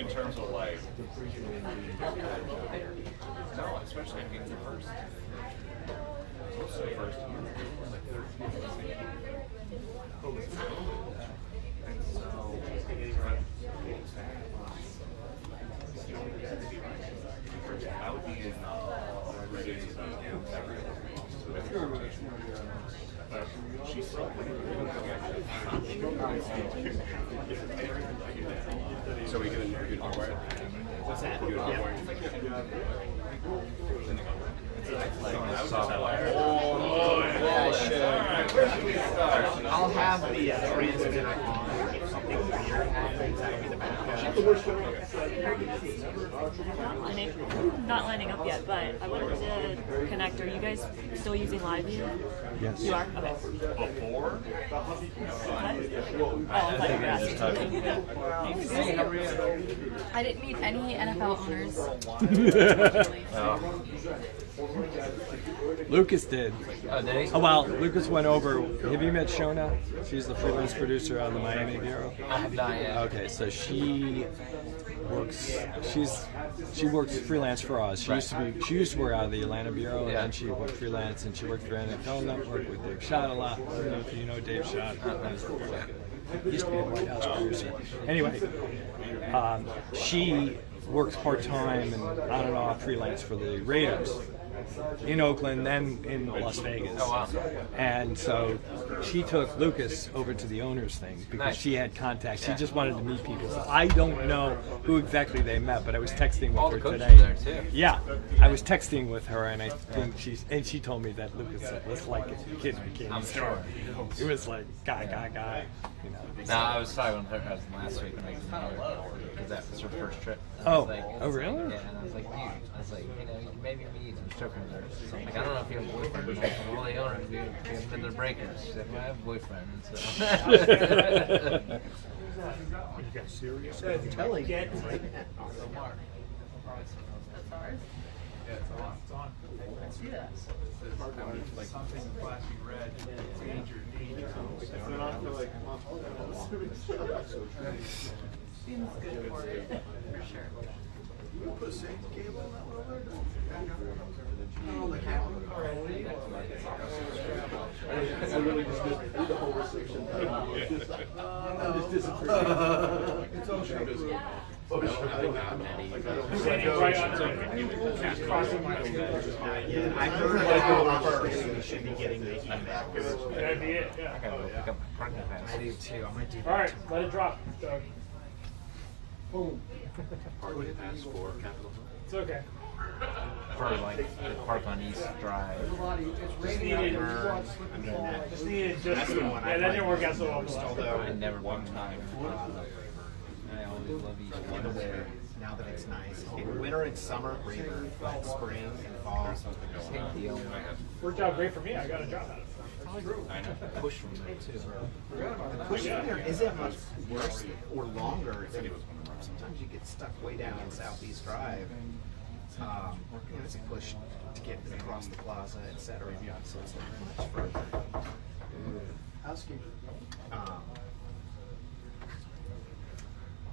in terms of like, no, especially I think the first. What's the first year? Like 13, 14. And so, I would be in ready to be she's so so we can hardwire. What's that? I'll have the transmitter on if something weird happens. That'll be the backup. Not lining up yet, but I wanted to connect. Are you guys still using LiveView? Yes. You are? Okay. Before? What? Oh, I thought you were asking something. I didn't meet any NFL owners. Lucas did. Oh, did he? Oh, well, Lucas went over. Have you met Shona? She's the freelance producer of the Miami Bureau. I have not yet. Okay, so she works. She works freelance for us. She used to work out of the Atlanta Bureau, and then she worked freelance, and she worked for NFL Network with Dave Schott a lot. I don't know if you know Dave Schott. He used to be a White House producer. Anyway, she works part-time and on and off freelance for the Raiders in Oakland, then in Las Vegas. Oh, wow. And so she took Lucas over to the owners thing because she had contacts. She just wanted to meet people. So I don't know who exactly they met, but I was texting All with the her coaches today. there too. Yeah, I was texting with her, and I think she told me that Lucas was like a kid in a candy I'm store. sure. It was like guy. You know. No, I was talking with her last week because that was her first trip. And I Oh, was like, really? Yeah, and I was like, dude, maybe we need some strippers or something. Like, I don't know if you have a boyfriend. But like, all the owners, we have been their breakers. She said, well, I have a boyfriend. So. You got serious? I'm telling you. Yeah, it's on. It's on. Like something flashy red. Danger. It's been on for like a month. Seems good for it, for sure. You put a safety cable in that little bit? Oh, the camera. It's literally just the whole restriction. I'm just disappearing. It's ocean business. I heard that first. We should be getting the email. That'd be it, yeah. I gotta go pick up my parking pass. I do too. I'm gonna do that. All right, let it drop, Doug. Boom. Parking pass for Capitol. It's okay. For like the park on East Drive. Just needed, That's the one I that didn't work out so well. most, for us. although I never one time. I always love East in the winter, now that it's nice. In winter and summer, greater, but spring and fall, Same deal. Worked out great for me. I got a job out of it. Push from there too. the push from there isn't much worse or longer. Sometimes you get stuck way down on Southeast Drive. It's a push to get across the plaza, etc. So it's not much further. Housekeeping.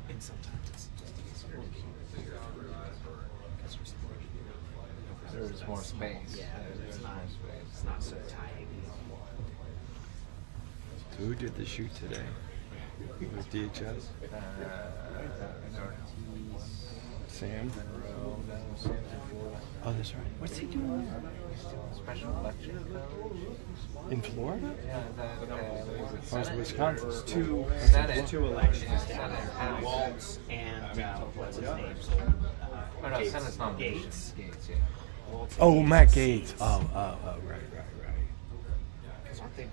And sometimes it's just easier to be because There's more space. yeah, it's not so tight. So who did the shoot today? It was DHS. Sam. Oh, that's right. What's he doing there? Special election In Florida? Yeah, Or is it Wisconsin? Two elections down there. Waltz and what's his name? Oh no, Senate's not Gates. Gates, yeah. Waltz and Oh, Matt Gates. Gates. Oh, right. Because aren't they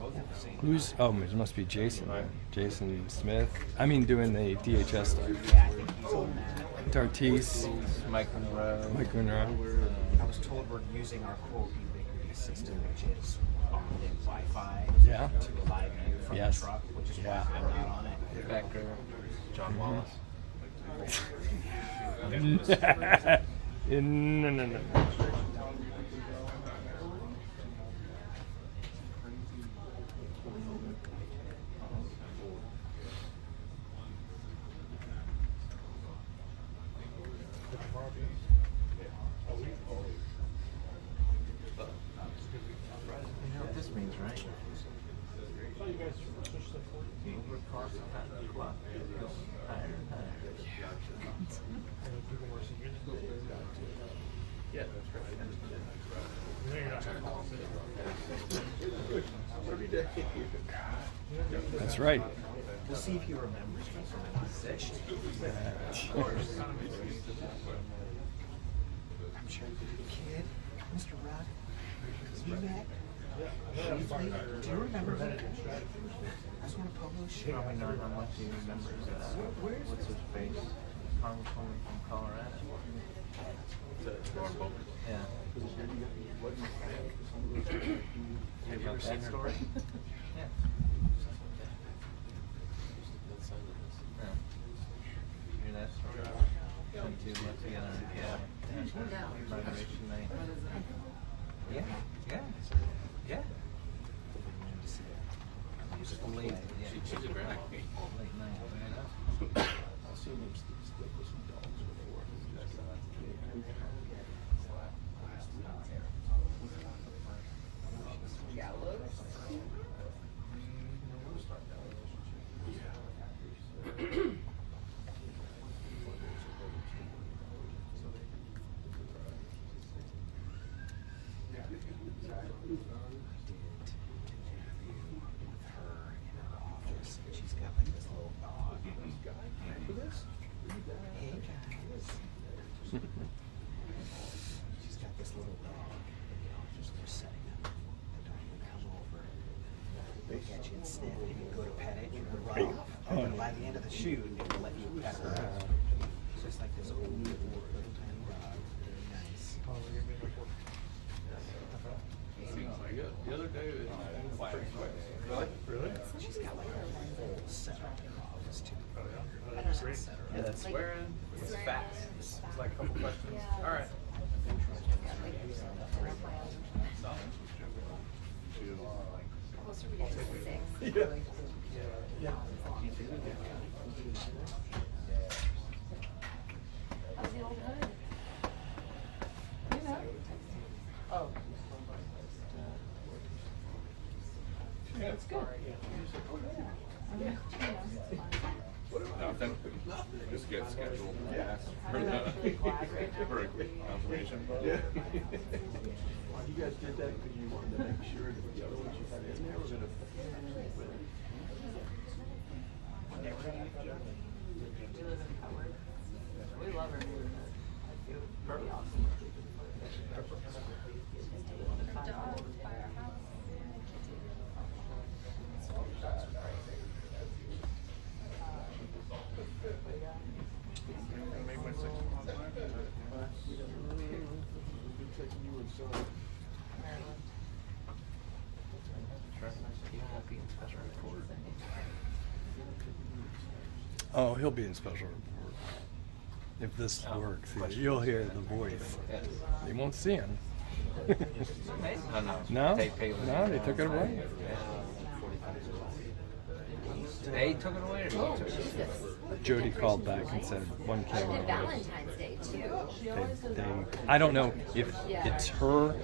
both in the same? Who's? Oh, it must be Jason. Jason Smith. I mean, doing the DHS stuff. Yeah, I think he's on that. Tartis. Mike Monroe. Mike Monroe. I was told we're using our quote ubiquity system, which is on the Wi-Fi Yeah. to live view from Yes. the truck, which is Yeah. why I'm not on it. Becker. John Wallace. No. That's right. We'll see if he remembers me from an session. I'm sure the kid, Mr. Rudd, we met. Briefly. Do you remember me? I just want to publish. Probably not how much he remembers. What's his face? Congresswoman from Colorado. Yeah. Have you ever seen that story? Yeah. Hear that story? Them two went together. Yeah. Graduation night. Yeah. Yeah. Yeah. Just late. Yeah. She's a great actor. Late night. She's got like this little dog. Hey guys. She's got this little dog. And the officers are setting up. The dog will come over. They catch you and sniff. And if you go to pet it, you're gonna run off. And by the end of the shoot, it will let you pet her. It's just like this old little tiny dog. Very nice. Seems like it. The other day it was pretty quick. Really? She's got like a whole setup in her office too. Yeah, that's swearing. It's fast. It's like a couple questions. All right. Nothing. Just get scheduled. Yeah. For confirmation. Yeah. Why you guys did that? Because you wanted to make sure that the other ones you had in there were going to. We love her. Pretty awesome. Oh, he'll be in special report. If this works, you'll hear the voice. You won't see him. Oh, no. No? They paid with No, they took it away. They took it away or you took it? Jody called back and said one camera. And Valentine's Day too. I don't know if it's her,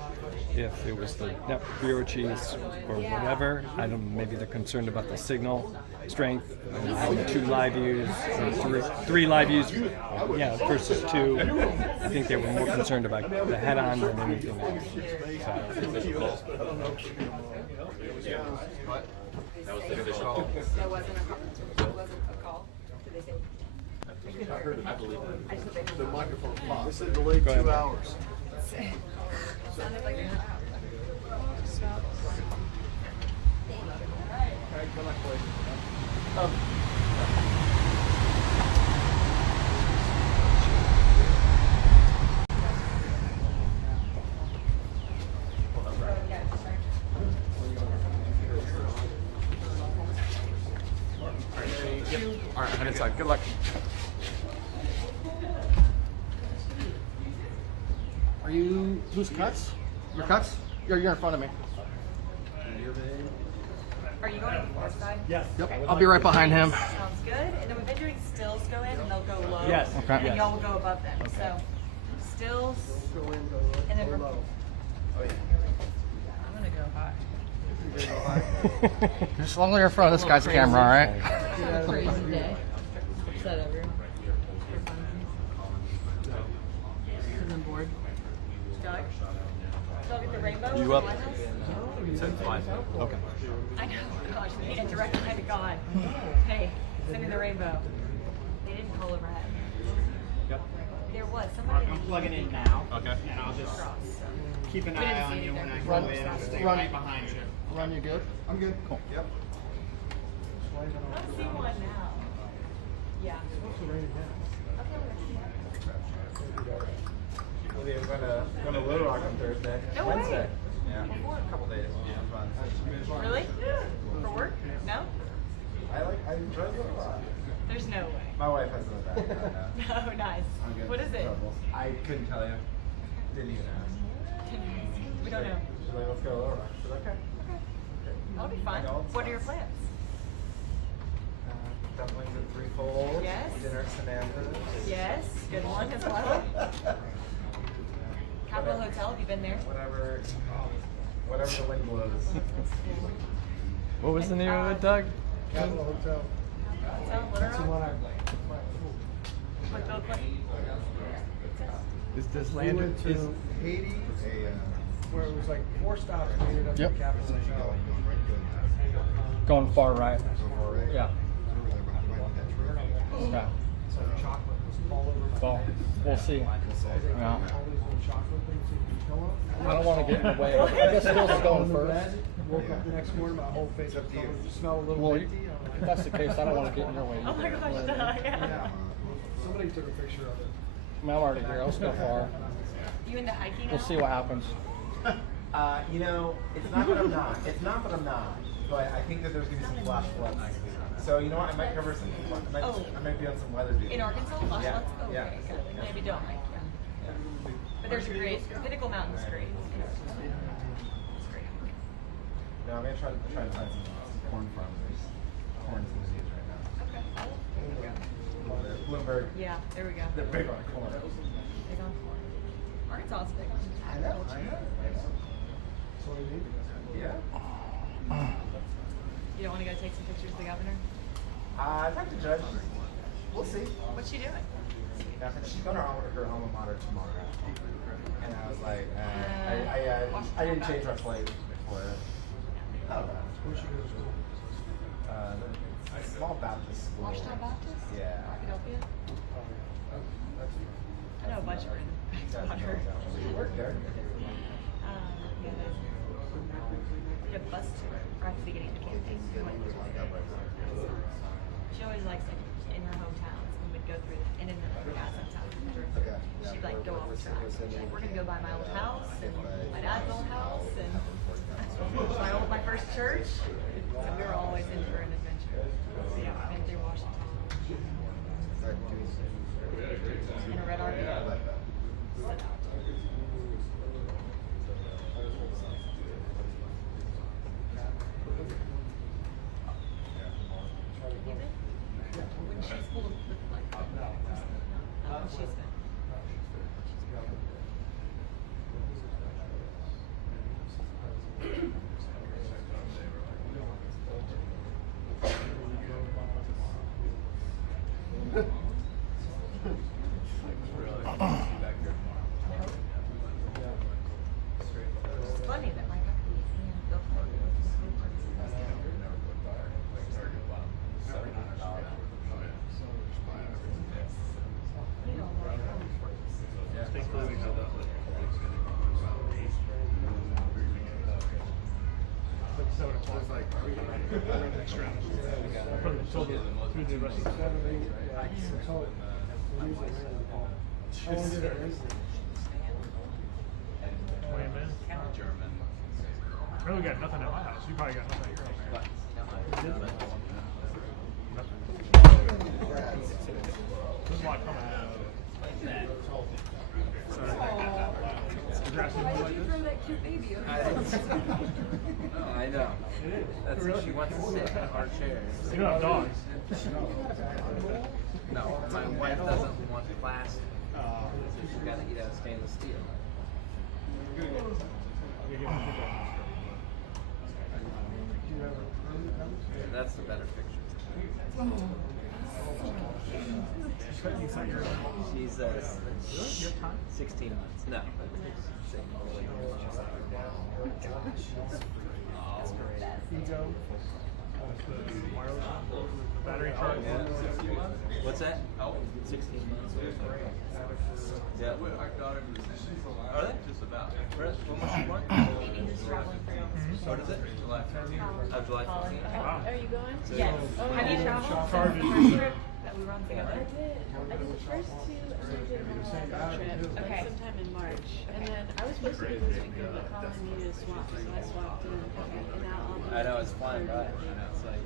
if it was the network bureau chiefs or whatever. I don't. Maybe they're concerned about the signal strength, and having 2 live views, or 3 live views, yeah, versus 2. I think they were more concerned about the head-on than anything else. What? That was the official call. That wasn't a call. Did they say? I believe that. The microphone popped. They said delayed 2 hours. Sounded like All right, head inside. Good luck. Are you, who's Cuts? Your Cuts? You're in front of me. Are you going on the fourth side? Yes. Yep, I'll be right behind him. Sounds good. And then when they're doing stills go in and they'll go low. Yes. Okay. And y'all will go above them. So stills and then I'm gonna go high. Just as long as you're in front of this guy's camera, all right? Have a crazy day. What's that over? And then board. Doug? Doug at the rainbow? You up? Said 5. Okay. I know. Gosh, we need a direct line to God. Hey, send me the rainbow. They didn't call overhead. Yep. There was somebody. I'm plugging in now. Okay. And I'll just Cross. keep an We didn't eye see on it you either. when I Run- go in. I'll stay run- right behind you. Ron, you good? I'm good. Cool. Yep. I see one now. Yeah. We're going to Little Rock on Thursday. No Wednesday. way. Yeah. Before. A couple days. Fun. Really? For work? No? I enjoy Little Rock. There's no way. My wife has no background. Oh, nice. What is it? I couldn't tell you. Didn't even ask. We don't know. She's like, let's go to Little Rock. She's like, okay. That'll be fun. I know it's What are fun. your plans? Dumplings at threefold. Yes. Dinner at Samantha's. Yes, good one as well. Capitol Hotel, have you been there? Whatever the wind blows. What was the name of it, Doug? Capital Hotel. Hotel, Little Rock? What the place? Is this We land? went to Haiti, where it was like 4 stops. We ended up Yep. at Capital Hotel. Going far right. Yeah. Okay. So chocolate was all over my Well, we'll see. Yeah. all these little chocolate things you can fill up. I don't want to get in the way. I guess Phil's going first. Woke up the next morning, my whole face was covered, smelled a little Well, minty. if that's the case, I don't want to get in your way. Oh my gosh, no, yeah. Yeah. Somebody took a picture of it. I'm already here. I'll go far. You into hiking now? We'll see what happens. You know, it's not that I'm not. It's not that I'm not. But I think that there's going to be some flash floods next week. So you know what? I might cover some. I might be on some weather duty. In Arkansas? Flash Yeah. floods? Oh, Yeah. okay, good. Maybe don't hike, yeah. Yeah. But there's a great, Pinnacle Mountain's great. It's great. No, I'm gonna try to find some corn farmers. Corn's in the news right now. Okay. Bloomberg. Yeah, there we go. They're big on corn. Big on corn. Arkansas is big on I know. So we need to go. Yeah. You don't want to go take some pictures of the governor? I talked to Judge. We'll see. What's she doing? She's going to her alma mater tomorrow. And I was like, I didn't change my flight before. Oh, Where's she go to school? small Baptist school. Washington Baptist? Yeah. Philadelphia? I know a bunch of her. You work there. Yeah, we did a bus tour right at the beginning of the campaign. We went through it. She always likes like in her hometowns and we'd go through that, and in the gas sometimes. Okay. She'd like go off track. She's like, we're gonna go by my old house and my dad's old house and my first church. So we were always in for an adventure. So yeah, we've been through Washington. In a red RV. Set out. When she's full of like, no, she's been. It's funny that like the How long did it raise? I really got nothing at my house. You probably got nothing at your house. There's a lot coming out. The grass is Why like did you this. throw that cute baby over I know. That's she wants to sit in our chairs. You don't have dogs. No, my wife doesn't want plastic. She's got to eat out of stainless steel. That's the better picture. She's 16 months. No. Ego. The wireless, the battery charge. What's that? 16 months. Yeah. Are they? Just about. What much you want? Amy's traveling for What is it? July 10th. Oh, July 10th. Wow. Are you going? Yes. Oh, Have you yeah. traveled Charges. since the first trip that we were on together? I did the first two, and I did one last trip, Okay. like sometime in March. And then I was supposed to do this weekend, but Colin needed a swap, so I swapped in. And now I'll I know, it's flying by. I know, it's like.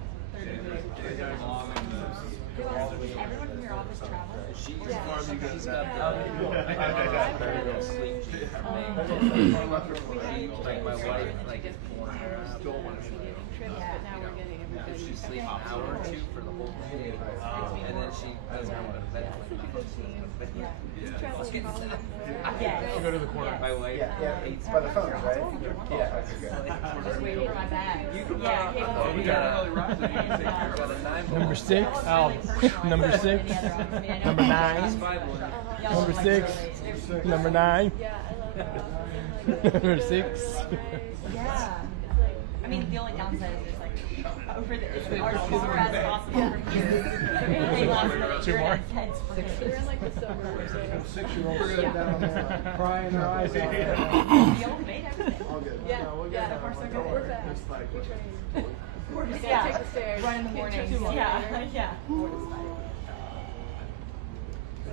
Everyone from your office travels? She's Yeah. you guys have like my wife, like, is pulling her out. Trip, but now we're getting everybody. She sleeps an hour or two for the whole day. And then she doesn't go to bed. But yeah. Traveling all over. Yes. I'll go to the corner. My wife It's by the phones, right? Yeah, okay, good. I'm just waiting for my bag. You can Yeah, oh, we got a 9 Number 6. Oh, Number 6. Number 9. Number 6. Number 9. Yeah, I love her. Number 6. Yeah. It's like, I mean, the only downside is just like over the as far as possible from here. They last minute, Two you're more? in intense for we're in like the suburbs. So. 6-year-olds sitting down there crying their eyes out. Y'all made everything. Yeah, yeah, of course we're fast. We train. We're just, Yeah, take the stairs. run in the Get morning. trips later. Yeah, yeah. But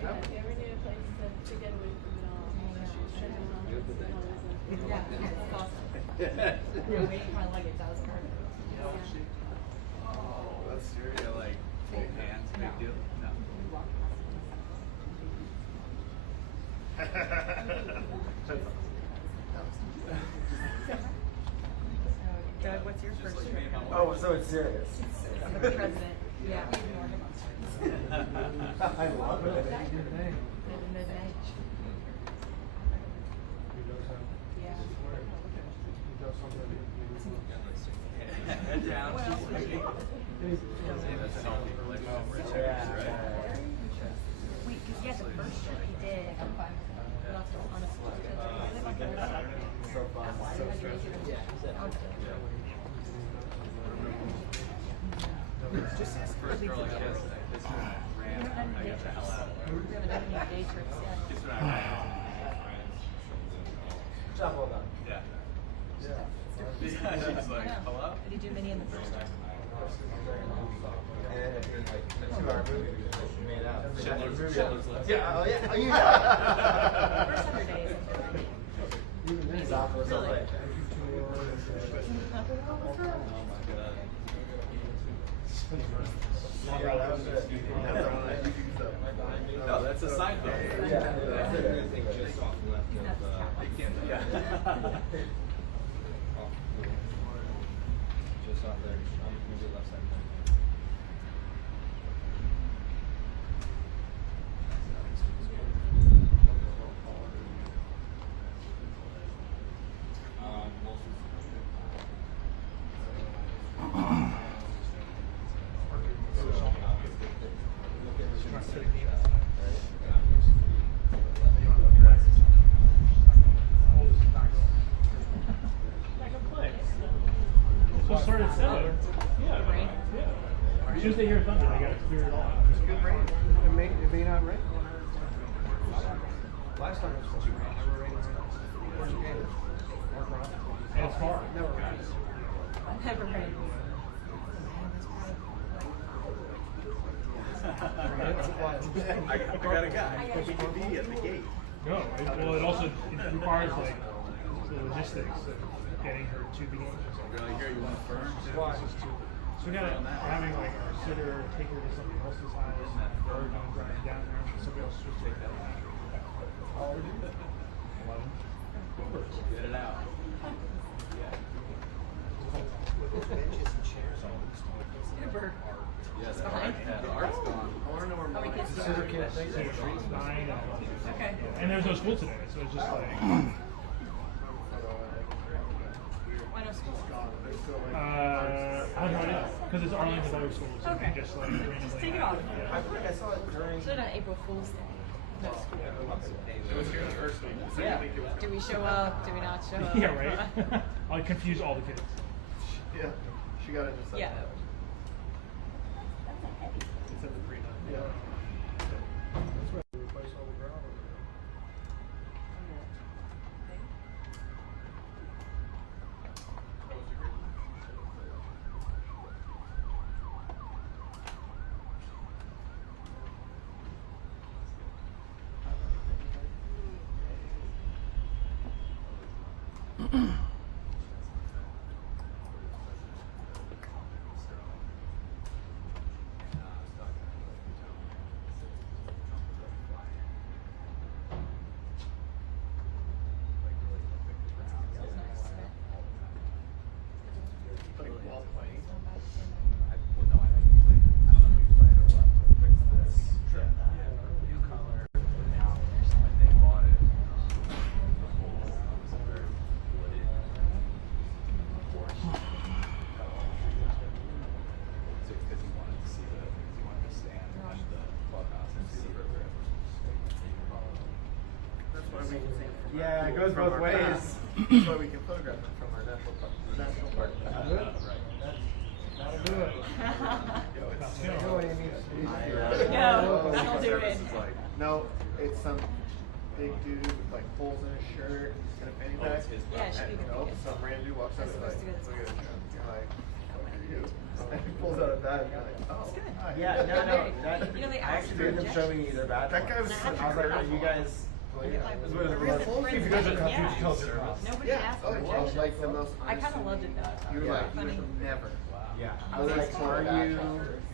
yeah, if you ever need a place to get away from it all, Yeah, that's awesome. We're waiting for my luggage. That was perfect. That's serious. Like, big hands, big deal? No. Doug, what's your first trip? Oh, so it's serious. President. Yeah. I love it. Mid-May. Wait, because yeah, the first trip he did, on a school trip. So fun. So stressful. Just ask for First girl, I guess, this one ran, I got the hell out of there. We haven't done any day trips yet. Just when I ran into Job well done. Yeah. Yeah, she's like, hello? Did he do many in the first trip? And it ended up being like a 2-hour movie we just made out. Schindler's List. Yeah, oh yeah, oh you know. First 100 days. It's awful, it's Really? like, yeah, that was it. No, that's a Seinfeld. Yeah. Just off the left of, Yeah. just off there, maybe left side. So started at 7. Yeah. Yeah. Tuesday here at Thunder, I got to clear it all. It may not rain. Last time it was supposed to rain. Never rained. First game. And it's far. Never rains. Never rains. I got a guy. He can be at the gate. No, well, it also requires like the logistics of getting her to the game. Really, here you want a firm? So we gotta, we're having like our sitter take her to somebody else's house, or driving down there, somebody else just take that. Get it out. Benches and chairs on. Super. Yes, the art's gone. I want to know where How many kids do you Scissor have? can't take it. 9 Okay. and there's no school today, so it's just like, Why no school? I have no idea, because it's Arlington Public Schools, so Okay. they just like randomly. Just take it off. I feel like I saw it during. Should have done April Fool's Day. No school. It was here the first week. The second week it was. Do we show up? Do we not show up? Yeah, right? I'll confuse all the kids. Yeah. She got it just like Yeah. that. It's in the pre-nut. Yeah. That's why we replace all the ground over there. Like wall playing. That's why we can see it from Yeah, our, it goes from both our ways. path. That's why we can photograph it from our national park. National park. That'll do it. Go, Amy. No, that'll do it. No, it's some big dude with like holes in his shirt and a fanny pack. Yeah, it should be And, the you know, biggest. some random dude walks up and like, That's look supposed at to go it. You're like, who are you? And he pulls out a bag and you're like, oh. It's good. hi. Yeah, no. You know, they I asked actually for made them a show me their badge. That guy was I was like, are you guys? Like, This was Friends- really if you guys are Friends- confused, yeah. tell us your problem. Nobody Yeah. asked Oh, for well, rejection. like the most. I kind of loved it though. You were Yeah. like, you Funny. would never. Yeah. I Oh, was that's like, cool. are you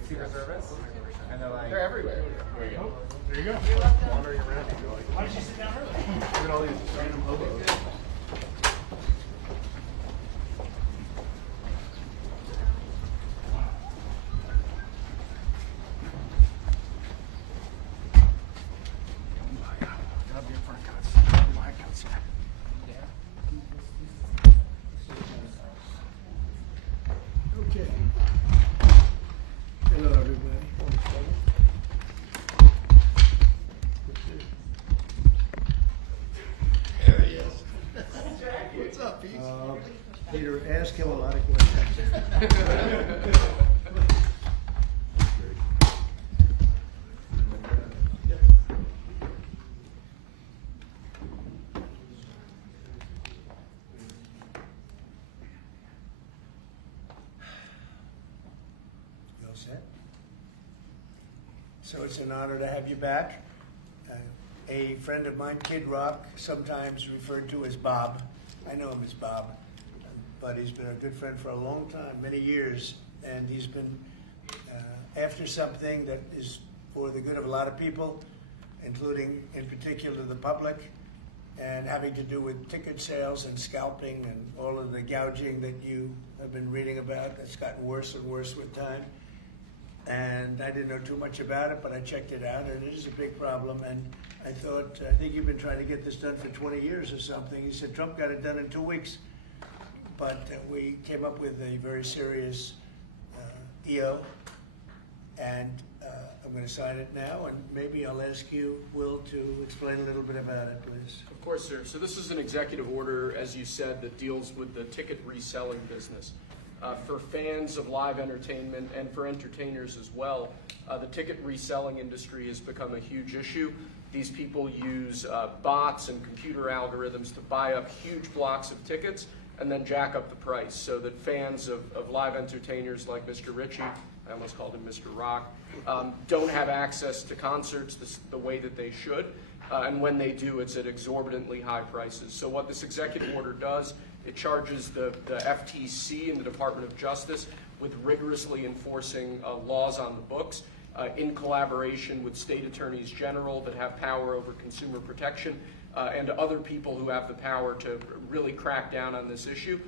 Secret Service? And they're like, They're everywhere. There you go. There you go. You're welcome. Wandering around, you go like, Why did you sit down early? look at all these random hobos. Okay. Hello, everybody. There he is. What's up, Pete? Peter, ask him a lot of questions. You all set? So it's an honor to have you back. A friend of mine, Kid Rock, sometimes referred to as Bob. I know him as Bob, but he's been a good friend for a long time, many years, and he's been after something that is for the good of a lot of people, including, in particular, the public, and having to do with ticket sales and scalping and all of the gouging that you have been reading about. That's gotten worse and worse with time. And I didn't know too much about it, but I checked it out, and it is a big problem. And I thought, I think you've been trying to get this done for 20 years or something. He said Trump got it done in 2 weeks. But we came up with a very serious EO, and I'm going to sign it now, and maybe I'll ask you, Will, to explain a little bit about it, please. Of course, sir. So this is an executive order, as you said, that deals with the ticket reselling business. For fans of live entertainment and for entertainers as well, the ticket reselling industry has become a huge issue. These people use bots and computer algorithms to buy up huge blocks of tickets and then jack up the price so that fans of live entertainers like Mr. Ritchie, I almost called him Mr. Rock, don't have access to concerts the way that they should. And when they do, it's at exorbitantly high prices. So what this executive order does, it charges the FTC and the Department of Justice with rigorously enforcing laws on the books in collaboration with state attorneys general that have power over consumer protection and other people who have the power to really crack down on this issue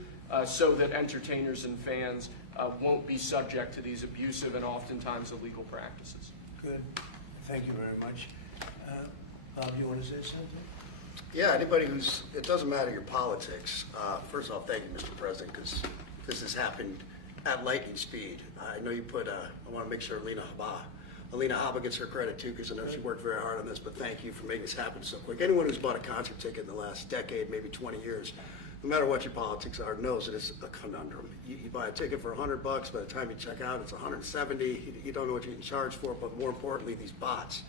so that entertainers and fans won't be subject to these abusive and oftentimes illegal practices. Good. Thank you very much. Bob, you want to say something? Yeah, anybody who's, it doesn't matter your politics. First off, thank you, Mr. President, because this has happened at lightning speed. I know you put, I want to make sure Alina Haba gets her credit too, because I know she worked very hard on this, but thank you for making this happen so quick. Anyone who's bought a concert ticket in the last decade, maybe 20 years, no matter what your politics are, knows that it's a conundrum. You buy a ticket for $100, by the time you check out, it's 170. You don't know what you're getting charged for, but more importantly, these bots,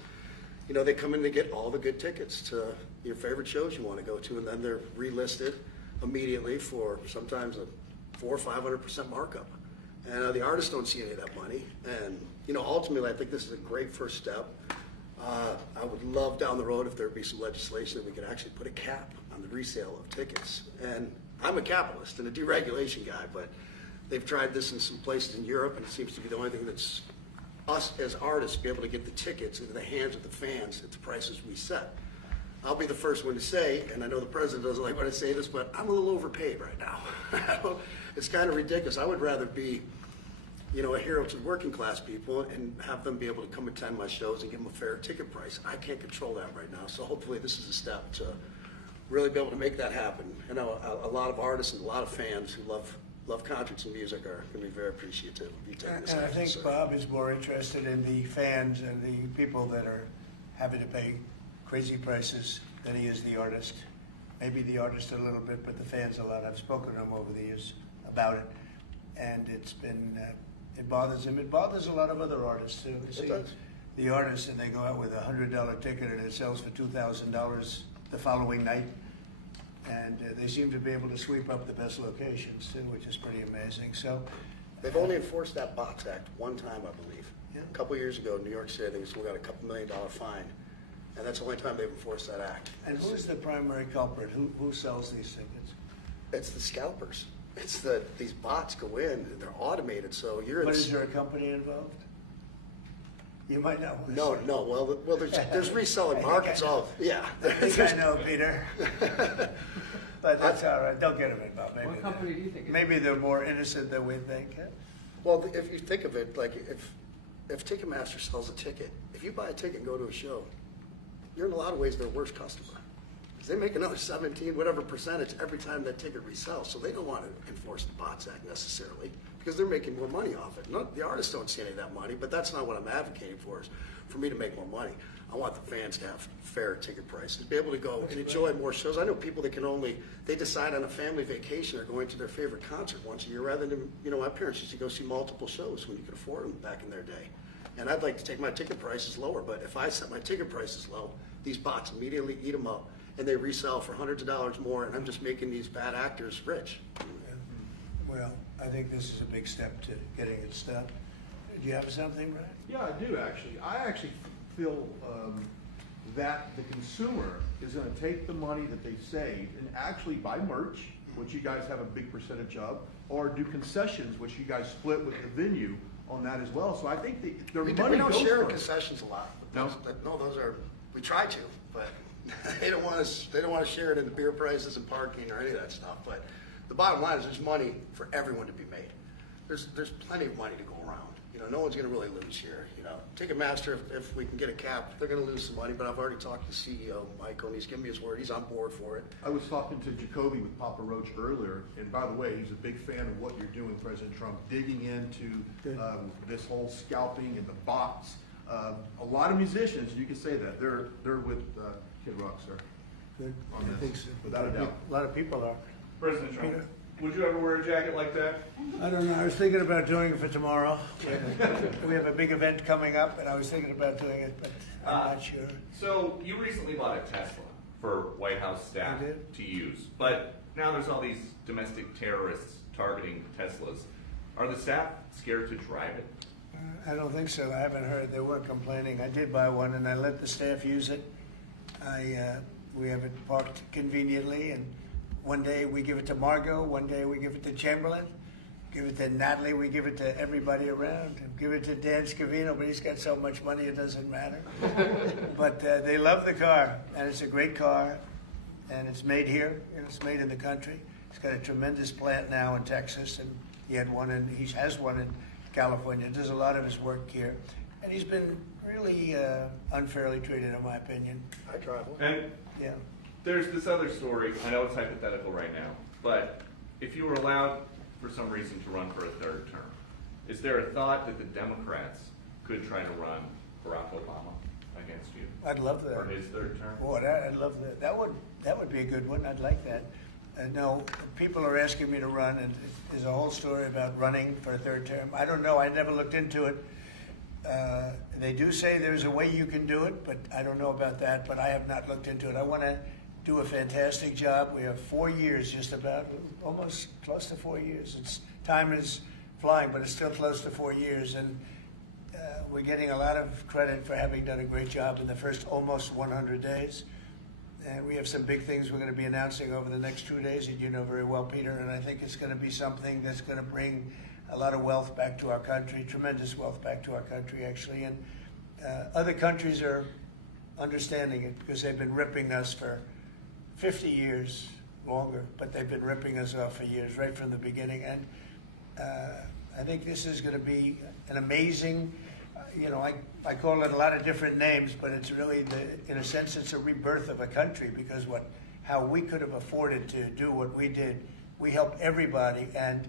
you know, they come in to get all the good tickets to your favorite shows you want to go to, and then they're relisted immediately for sometimes a 400 or 500% markup. And the artists don't see any of that money. And, you know, ultimately, I think this is a great first step. I would love down the road if there would be some legislation that we could actually put a cap on the resale of tickets. And I'm a capitalist and a deregulation guy, but they've tried this in some places in Europe, and it seems to be the only thing that's us as artists be able to get the tickets into the hands of the fans at the prices we set. I'll be the first one to say, and I know the president doesn't like when I say this, but I'm a little overpaid right now. It's kind of ridiculous. I would rather be, you know, a hero to working class people and have them be able to come attend my shows and give them a fair ticket price. I can't control that right now, so hopefully this is a step to really be able to make that happen. You know, a lot of artists and a lot of fans who love concerts and music are going to be very appreciative of you taking this. And I think Bob is more interested in the fans and the people that are having to pay crazy prices than he is the artist. Maybe the artist a little bit, but the fans a lot. I've spoken to him over the years about it, and it's been, it bothers him. It bothers a lot of other artists too. You see the artists, and they go out with a $100 ticket and it sells for $2,000 the following night, and they seem to be able to sweep up the best locations too, which is pretty amazing. So they've only enforced that Bots Act one time, I believe. Yeah. A couple years ago in New York City, I think we still got a couple $1 million fine. And that's the only time they've enforced that act. And who's the primary culprit? Who sells these tickets? It's the scalpers. It's these bots go in, and they're automated, so you're. But is there a company involved? You might know. No. Well, there's reselling markets. Yeah. I think I know, Peter. But that's all right. Don't get them involved. Maybe What company do you think? Maybe they're more innocent than we think. Well, if you think of it, like if Ticketmaster sells a ticket, if you buy a ticket and go to a show, you're in a lot of ways their worst customer. Because they make another 17, whatever percentage every time that ticket resells. So they don't want to enforce the Bots Act necessarily because they're making more money off it. The artists don't see any of that money, but that's not what I'm advocating for, is for me to make more money. I want the fans to have fair ticket prices, be able to go and enjoy more shows. I know people that they decide on a family vacation or going to their favorite concert once a year rather than, you know, my parents used to go see multiple shows when you could afford them back in their day. And I'd like to take my ticket prices lower, but if I set my ticket prices low, these bots immediately eat them up, and they resell for hundreds of dollars more, and I'm just making these bad actors rich. Yeah. Well, I think this is a big step to getting it stopped. Do you have something, Brian? Yeah, I do actually. I actually feel that the consumer is going to take the money that they saved and actually buy merch, which you guys have a big percentage of, or do concessions, which you guys split with the venue on that as well. So I think their money goes. We don't share first. concessions a lot. No? Those are, we try to, but they don't want to share it in the beer prices and parking or any of that stuff. But the bottom line is there's money for everyone to be made. There's plenty of money to go around. You know, no one's going to really lose here. You know, Ticketmaster, if we can get a cap, they're going to lose some money. But I've already talked to the CEO, Michael, and he's given me his word. He's on board for it. I was talking to Jacoby with Papa Roach earlier, and by the way, he's a big fan of what you're doing, President Trump, digging into this whole scalping and the bots. A lot of musicians, you can say that, they're with Kid Rock, sir. Good. On I this, think so. without a doubt. A lot of people are. President Trump, Peter? would you ever wear a jacket like that? I don't know. I was thinking about doing it for tomorrow. We have a big event coming up, and I was thinking about doing it, but I'm not sure. So you recently bought a Tesla for White House staff I did. to use, but now there's all these domestic terrorists targeting Teslas. Are the staff scared to drive it? I don't think so. I haven't heard. They weren't complaining. I did buy one, and I let the staff use it. We have it parked conveniently, and one day we give it to Margot, one day we give it to Chamberlain, give it to Natalie, we give it to everybody around, give it to Dan Scavino, but he's got so much money it doesn't matter. But they love the car, and it's a great car, and it's made here, and it's made in the country. He's got a tremendous plant now in Texas, and he has one in California. Does a lot of his work here, and he's been really unfairly treated, in my opinion. I travel. And Yeah. there's this other story. I know it's hypothetical right now, but if you were allowed for some reason to run for a third term, is there a thought that the Democrats could try to run Barack Obama against you I'd love that. for his third term? Boy, I'd love that. That would be a good one. I'd like that. No, people are asking me to run, and there's a whole story about running for a third term. I don't know. I never looked into it. They do say there's a way you can do it, but I don't know about that. But I have not looked into it. I want to do a fantastic job. We have 4 years, just about, almost close to 4 years. Time is flying, but it's still close to 4 years, and we're getting a lot of credit for having done a great job in the first almost 100 days. And we have some big things we're going to be announcing over the next 2 days, and you know very well, Peter, and I think it's going to be something that's going to bring a lot of wealth back to our country, tremendous wealth back to our country, actually. And other countries are understanding it because they've been ripping us for 50 years, longer, but they've been ripping us off for years, right from the beginning. And I think this is going to be an amazing, I call it a lot of different names, but it's really, in a sense, it's a rebirth of a country, because how we could have afforded to do what we did, we help everybody, and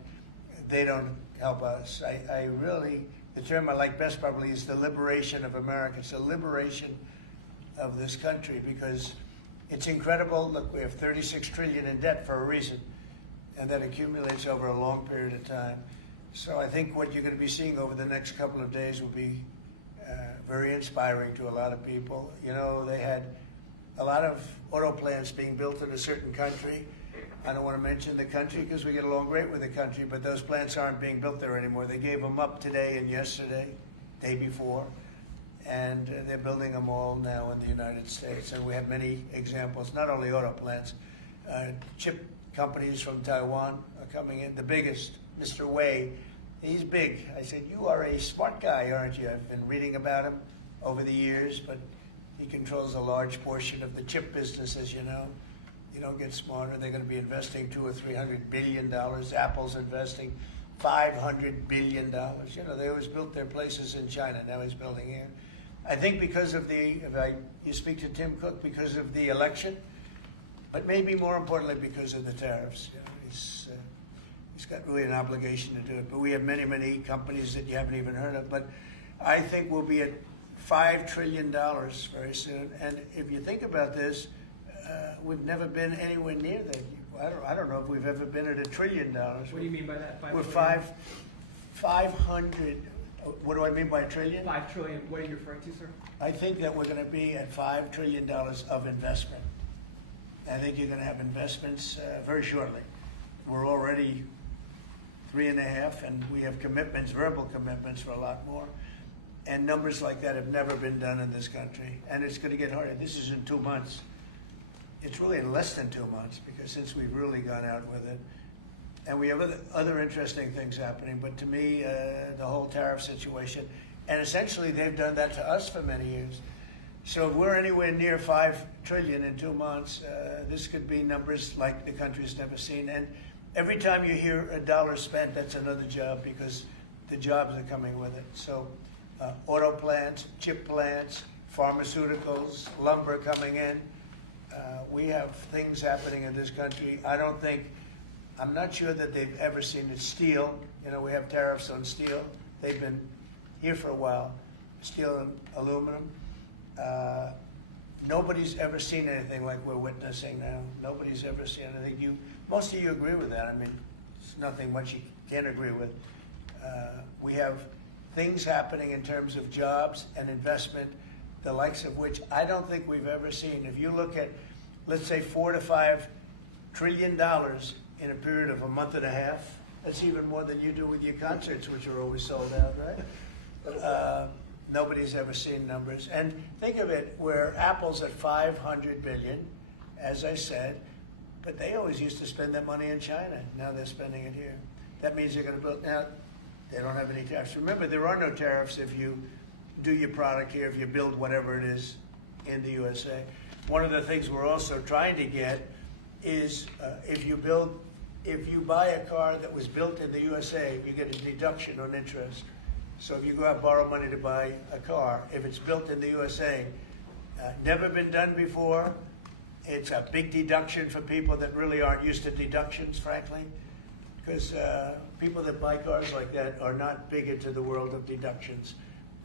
they don't help us. I really, the term I like best probably is the liberation of America. It's the liberation of this country, because it's incredible. Look, we have 36 trillion in debt for a reason, and that accumulates over a long period of time. So I think what you're going to be seeing over the next couple of days will be very inspiring to a lot of people. You know, they had a lot of auto plants being built in a certain country. I don't want to mention the country because we get along great with the country, but those plants aren't being built there anymore. They gave them up today and yesterday, day before, and they're building them all now in the United States. And we have many examples, not only auto plants, chip companies from Taiwan are coming in. The biggest, Mr. Wei, he's big. I said, you are a smart guy, aren't you? I've been reading about him over the years, but he controls a large portion of the chip business, as you know. You don't get smarter. They're going to be investing $200 or $300 billion. Apple's investing $500 billion. You know, they always built their places in China. Now he's building here. I think because of you speak to Tim Cook, because of the election, but maybe more importantly because of the tariffs. You know, he's got really an obligation to do it. But we have many, many companies that you haven't even heard of. But I think we'll be at $5 trillion very soon. And if you think about this, we've never been anywhere near that. I don't know if we've ever been at $1 trillion. What do you mean by that? We're 500. What do I mean by a trillion? 5 trillion. What are you referring to, sir? I think that we're going to be at $5 trillion of investment. I think you're going to have investments very shortly. We're already 3.5, and we have commitments, verbal commitments for a lot more. And numbers like that have never been done in this country. And it's going to get harder. This is in 2 months. It's really in less than 2 months, because since we've really gone out with it. And we have other interesting things happening. But to me, the whole tariff situation, and essentially they've done that to us for many years. So if we're anywhere near $5 trillion in 2 months, this could be numbers like the country's never seen. And every time you hear a dollar spent, that's another job, because the jobs are coming with it. So auto plants, chip plants, pharmaceuticals, lumber coming in. We have things happening in this country. I'm not sure that they've ever seen it. Steel, you know, we have tariffs on steel. They've been here for a while. Steel and aluminum. Nobody's ever seen anything like we're witnessing now. Nobody's ever seen anything. Most of you agree with that. I mean, it's nothing much you can't agree with. We have things happening in terms of jobs and investment, the likes of which I don't think we've ever seen. If you look at, let's say, $4 to $5 trillion in a period of a month and a half, that's even more than you do with your concerts, which are always sold out, right? Nobody's ever seen numbers. And think of it, where Apple's at $500 billion, as I said, but they always used to spend that money in China. Now they're spending it here. That means they're going to build. Now, they don't have any tariffs. Remember, there are no tariffs if you do your product here, if you build whatever it is in the USA. One of the things we're also trying to get is if you buy a car that was built in the USA, you get a deduction on interest. So if you go out and borrow money to buy a car, if it's built in the USA, never been done before, it's a big deduction for people that really aren't used to deductions, frankly, because people that buy cars like that are not big into the world of deductions.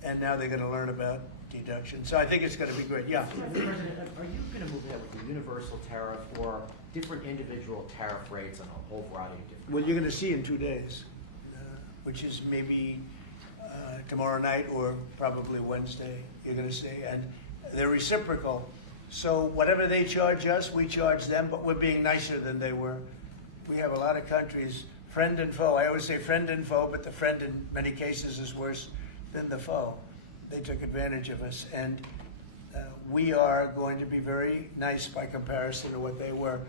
and now they're going to learn about deduction. So I think it's going to be great. Yeah. Mr. President, are you going to move ahead with the universal tariff or different individual tariff rates on a whole variety of different? Well, you're going to see in 2 days, which is maybe tomorrow night or probably Wednesday. You're going to see, and they're reciprocal. So whatever they charge us, we charge them, but we're being nicer than they were. We have a lot of countries, friend and foe. I always say friend and foe, but the friend in many cases is worse than the foe. They took advantage of us, and we are going to be very nice by comparison to what they were.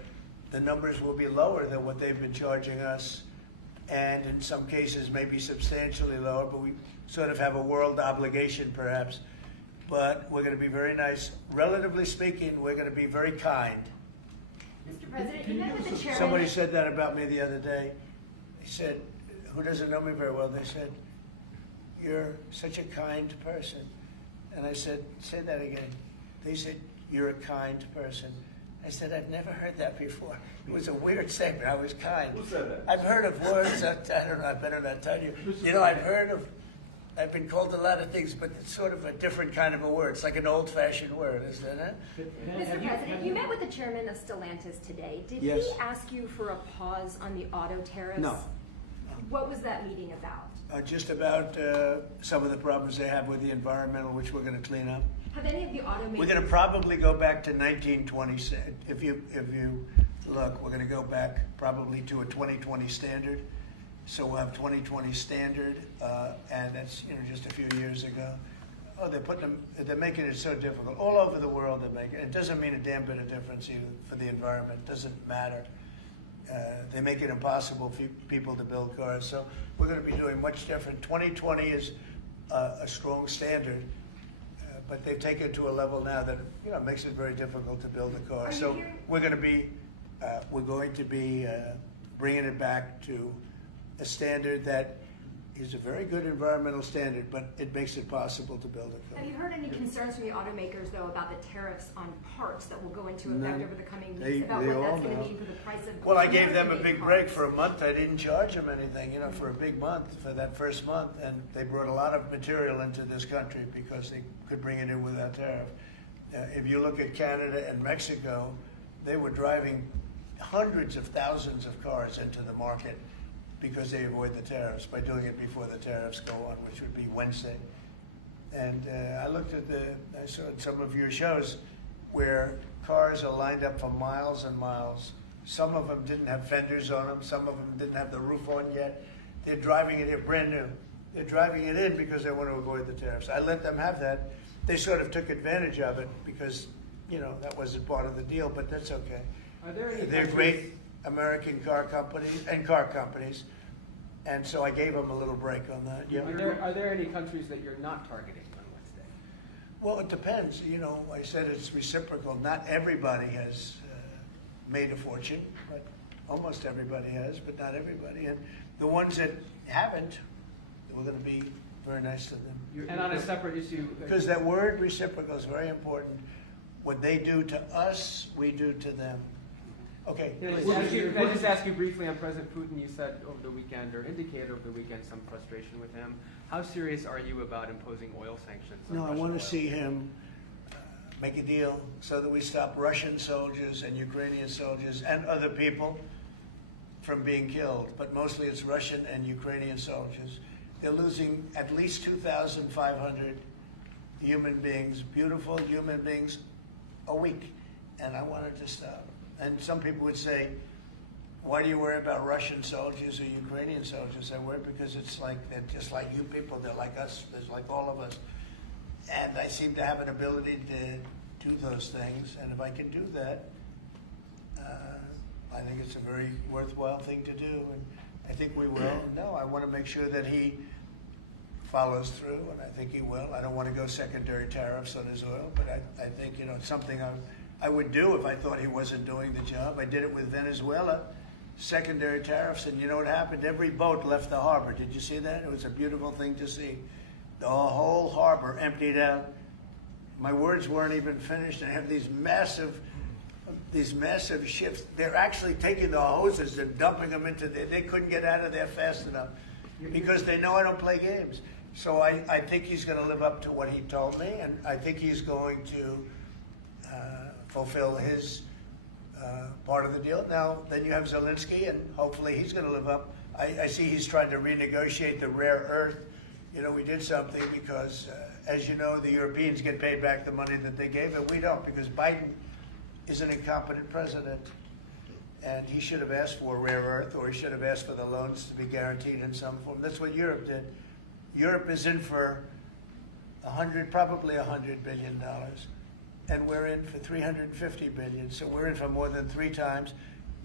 The numbers will be lower than what they've been charging us, and in some cases maybe substantially lower, but we sort of have a world obligation perhaps. But we're going to be very nice. Relatively speaking, we're going to be very kind. Mr. President, you met with the chairman. Somebody said that about me the other day. They said, who doesn't know me very well, they said, "You're such a kind person." And I said, "Say that again." They said, "You're a kind person." I said, "I've never heard that before." It was a weird statement. I was kind. Who said that? I've heard of words that, I don't know, I better not tell you. You know, I've been called a lot of things, but it's sort of a different kind of a word. It's like an old-fashioned word, isn't it? Mr. President, you met with the chairman of Stellantis today. Did Yes. he ask you for a pause on the auto tariffs? No. What was that meeting about? Just about some of the problems they have with the environmental, which we're going to clean up. Have any of the automakers... We're going to probably go back to 1920. If you look, we're going to go back probably to a 2020 standard. So we'll have 2020 standard, and that's just a few years ago. Oh, they're making it so difficult all over the world. They're making it. It doesn't mean a damn bit of difference either for the environment. It doesn't matter. They make it impossible for people to build cars. So we're going to be doing much different. 2020 is a strong standard, but they've taken it to a level now that makes it very difficult to build a car. So we're going to be bringing it back to a standard that is a very good environmental standard, but it makes it possible to build a car. Have you heard any concerns from the automakers, though, about the tariffs on parts that will go into effect over the coming weeks, about what that's going to mean for the price of... Well, I gave them a big break for a month. I didn't charge them anything, for a big month, for that first month, and they brought a lot of material into this country because they could bring it in without tariff. If you look at Canada and Mexico, they were driving hundreds of thousands of cars into the market because they avoid the tariffs by doing it before the tariffs go on, which would be Wednesday. And I saw some of your shows where cars are lined up for miles and miles. Some of them didn't have fenders on them. Some of them didn't have the roof on yet. They're driving it in brand new. They're driving it in because they want to avoid the tariffs. I let them have that. They sort of took advantage of it because, that wasn't part of the deal, but that's okay. They're great American car companies, and so I gave them a little break on that. Yeah. Are there any countries that you're not targeting on Wednesday? Well, it depends. I said it's reciprocal. Not everybody has made a fortune, but almost everybody has, but not everybody. And the ones that haven't, we're going to be very nice to them. And on a separate issue... Because that word reciprocal is very important. What they do to us, we do to them. Okay. Can I just ask you briefly on President Putin? You said over the weekend, or indicated over the weekend, some frustration with him. How serious are you about imposing oil sanctions on No, I Russian want oil? to see him make a deal so that we stop Russian soldiers and Ukrainian soldiers and other people from being killed. But mostly it's Russian and Ukrainian soldiers. They're losing at least 2,500 human beings, beautiful human beings, a week. And I want it to stop. And some people would say, why do you worry about Russian soldiers or Ukrainian soldiers? I worry because they're just like you people. They're like us. They're like all of us. And I seem to have an ability to do those things. And if I can do that, I think it's a very worthwhile thing to do. And I think we will. No, I want to make sure that he follows through, and I think he will. I don't want to go secondary tariffs on his oil, but I think, it's something I would do if I thought he wasn't doing the job. I did it with Venezuela, secondary tariffs, and you know what happened? Every boat left the harbor. Did you see that? It was a beautiful thing to see. The whole harbor emptied out. My words weren't even finished. I have these massive ships. They're actually taking the hoses and dumping them into there. They couldn't get out of there fast enough because they know I don't play games. So I think he's going to live up to what he told me, and I think he's going to fulfill his part of the deal. Now, then you have Zelensky, and hopefully he's going to live up. I see he's trying to renegotiate the rare earth. You know, we did something because, as you know, the Europeans get paid back the money that they gave, and we don't, because Biden is an incompetent president. And he should have asked for rare earth, or he should have asked for the loans to be guaranteed in some form. That's what Europe did. Europe is in for probably $100 billion, and we're in for $350 billion. So we're in for more than 3 times.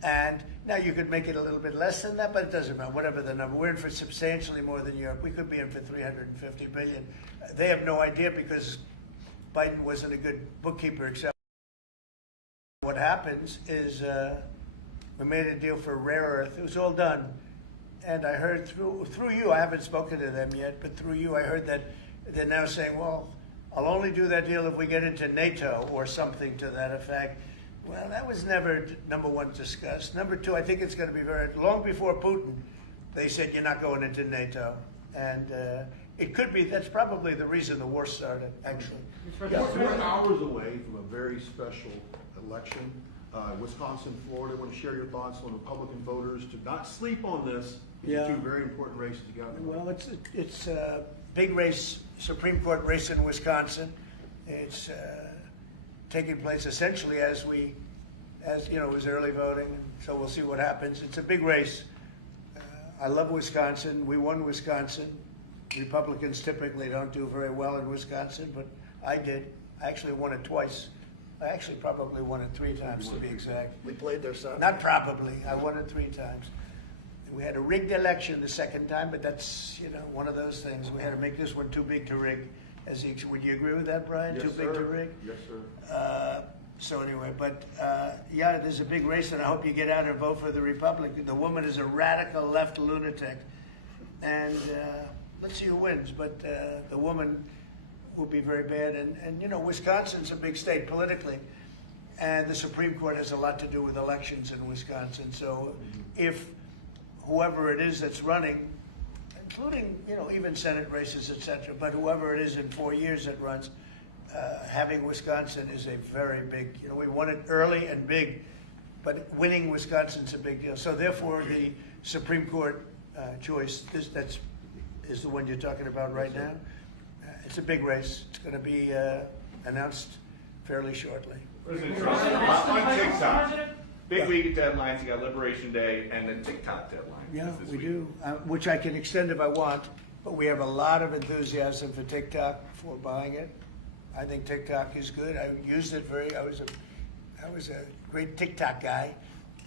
And now you could make it a little bit less than that, but it doesn't matter, whatever the number. We're in for substantially more than Europe. We could be in for $350 billion. They have no idea because Biden wasn't a good bookkeeper, except what happens is we made a deal for rare earth. It was all done. And I heard through you, I haven't spoken to them yet, but through you I heard that they're now saying, well, I'll only do that deal if we get into NATO or something to that effect. Well, that was never, number one, discussed. Number two, I think it's going to be long before Putin, they said you're not going into NATO. And it could be, that's probably the reason the war started, actually. We're hours away from a very special election. Wisconsin, Florida. I want to share your thoughts on Republican voters to not sleep on this. Yeah. 2 very important races together. Well, it's a big race, Supreme Court race in Wisconsin. It's taking place essentially as you know, it was early voting, and so we'll see what happens. It's a big race. I love Wisconsin. We won Wisconsin. Republicans typically don't do very well in Wisconsin, but I did. I actually won it twice. I actually probably won it 3 times, to be exact. We played their side. Not probably. I won it 3 times. We had a rigged election the second time, but that's, you know, one of those things. We had to make this one too big to rig. Would you agree with that, Brian? Yes, Too sir. big to rig? Yes, sir. So anyway, but yeah, there's a big race, and I hope you get out and vote for the Republican. The woman is a radical left lunatic, and let's see who wins. But the woman will be very bad, and you know, Wisconsin's a big state politically, and the Supreme Court has a lot to do with elections in Wisconsin. So if whoever it is that's running, including, you know, even Senate races, etc., but whoever it is in 4 years that runs, having Wisconsin is a very big, you know, we won it early and big, but winning Wisconsin's a big deal. So therefore, the Supreme Court choice is the one you're talking about right now. It's a big race. It's going to be announced fairly shortly. President Trump, on TikTok, big week of deadlines. You got Liberation Day and then TikTok deadline. Yeah, we do, which I can extend if I want, but we have a lot of enthusiasm for TikTok, for buying it. I think TikTok is good. I used it I was a great TikTok guy,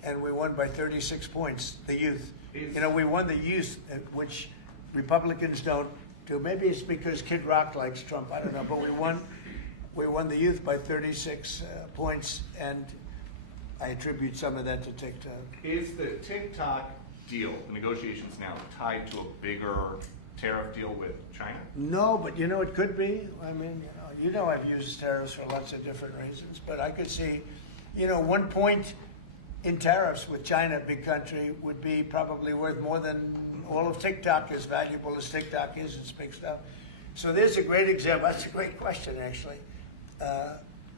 and we won by 36 points, the youth. You know, we won the youth, which Republicans don't do. Maybe it's because Kid Rock likes Trump, I don't know, but we won the youth by 36 points, and I attribute some of that to TikTok. Is the TikTok deal, the negotiations now, tied to a bigger tariff deal with China? No, but you know, it could be. I mean, you know I've used tariffs for lots of different reasons, but I could see, you know, 1 point in tariffs with China, a big country, would be probably worth more than all of TikTok, as valuable as TikTok is. It's big stuff. So there's a great example. That's a great question, actually.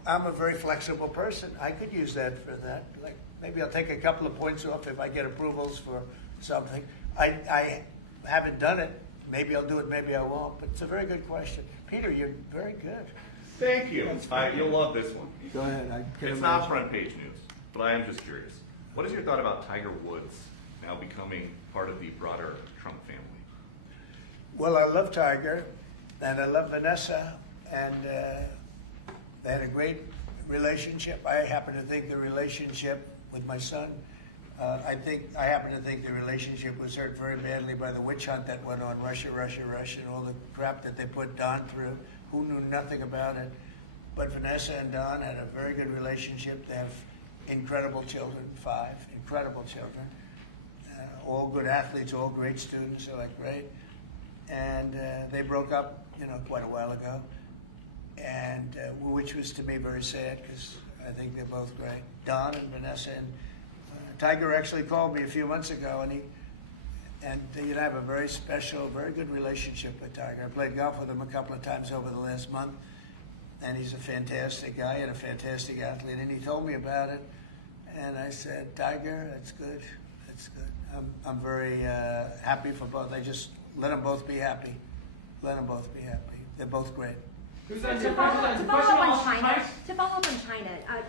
I'm a very flexible person. I could use that for that. Like, maybe I'll take a couple of points off if I get approvals for something. I haven't done it. Maybe I'll do it, maybe I won't. But it's a very good question. Peter, you're very good. Thank you. You'll love this one. Go ahead. It's not front page news, but I am just curious. What is your thought about Tiger Woods now becoming part of the broader Trump family? Well, I love Tiger, and I love Vanessa, and they had a great relationship. I happen to think the relationship with my son, I happen to think the relationship was hurt very badly by the witch hunt that went on, Russia, and all the crap that they put Don through, who knew nothing about it. But Vanessa and Don had a very good relationship. They have incredible children, 5 incredible children, all good athletes, all great students. They're like great, and they broke up, you know, quite a while ago, and which was to me very sad because I think they're both great. Don and Vanessa, and Tiger actually called me a few months ago, and And I have a very special, very good relationship with Tiger. I played golf with him a couple of times over the last month, and he's a fantastic guy and a fantastic athlete. And he told me about it, and I said, Tiger, that's good, that's good. I'm very happy for both. I just let them both be happy. Let them both be happy. They're both great. To follow up on China,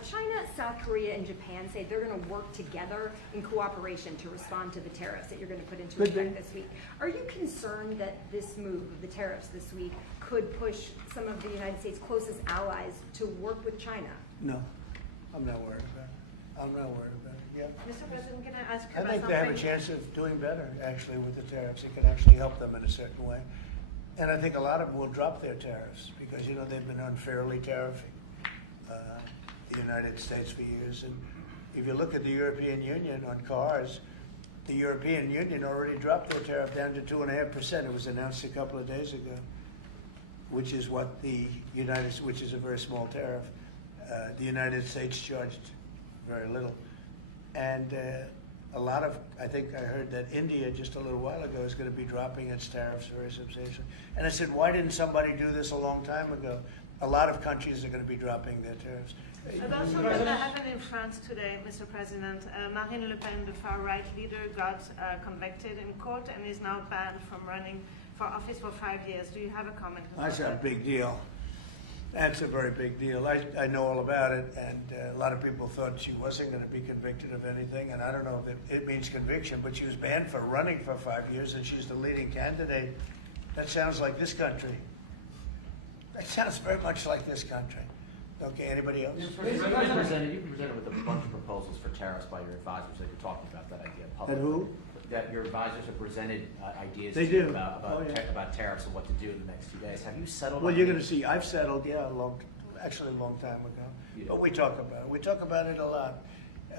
China, South Korea, and Japan say they're going to work together in cooperation to respond to the tariffs that you're going to put into effect this week. Are you concerned that this move of the tariffs this week could push some of the United States' closest allies to work with China? No, I'm not worried about it. I'm not worried about it. Yeah. Mr. President, can I ask you I about think something? they have a chance of doing better, actually, with the tariffs. It can actually help them in a certain way. And I think a lot of them will drop their tariffs because, they've been unfairly tariffing the United States for years. And if you look at the European Union on cars, the European Union already dropped their tariff down to 2.5%. It was announced a couple of days ago, which is what which is a very small tariff. The United States charged very little. And I think I heard that India just a little while ago is going to be dropping its tariffs very substantially. And I said, why didn't somebody do this a long time ago? A lot of countries are going to be dropping their tariffs. About something that happened in France today, Mr. President. Marine Le Pen, the far-right leader, got convicted in court and is now banned from running for office for 5 years. Do you have a comment on that? That's a big deal. That's a very big deal. I know all about it, and a lot of people thought she wasn't going to be convicted of anything, and I don't know if it means conviction, but she was banned for running for 5 years, and she's the leading candidate. That sounds like this country. That sounds very much like this country. Okay, anybody else? You've been presented with a bunch of proposals for tariffs by your advisors that you're talking about that idea publicly. And who? That your advisors have presented ideas They to you do. about tariffs and what to do in the next 2 days. Have you settled Well, on you're any- going to see, I've settled, a long time ago. But we talk about it. We talk about it a lot.